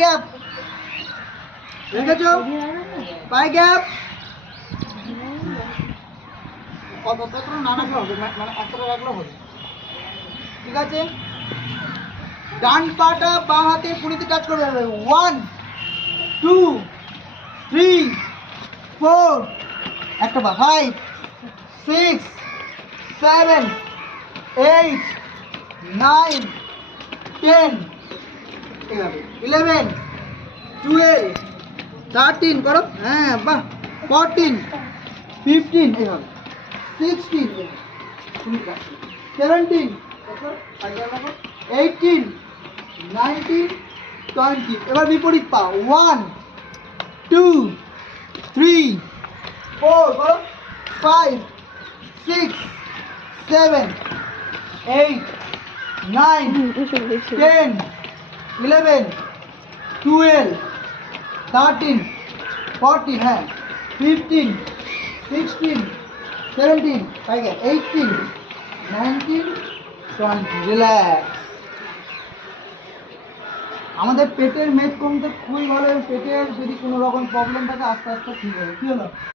Gap রেখেছো, পাই gap নানা হবে, মানে এতটা রাখলেও হবে। ঠিক আছে, ডান পাটা বাঁ হাতে পুরিতে টাচ করবে। 1 2 3 4 একটা বা 5 6 7 8 9 10 11 12 13 করো, হ্যাঁ বাহ, 14 15 এইভাবে 16 17 18 19 20। এবার বিপরীত পা 1 2 3 4 করো, 5 6 7 8 9 10 11 12 13 14, হ্যাঁ 15 16 17 18 19 20। রিল্যাক্স। আমাদের পেটের মেদ কমতে খুবই ভালো। পেটের যদি কোনো রকম প্রবলেম থাকে আস্তে আস্তে ঠিক হবে। কি হলো?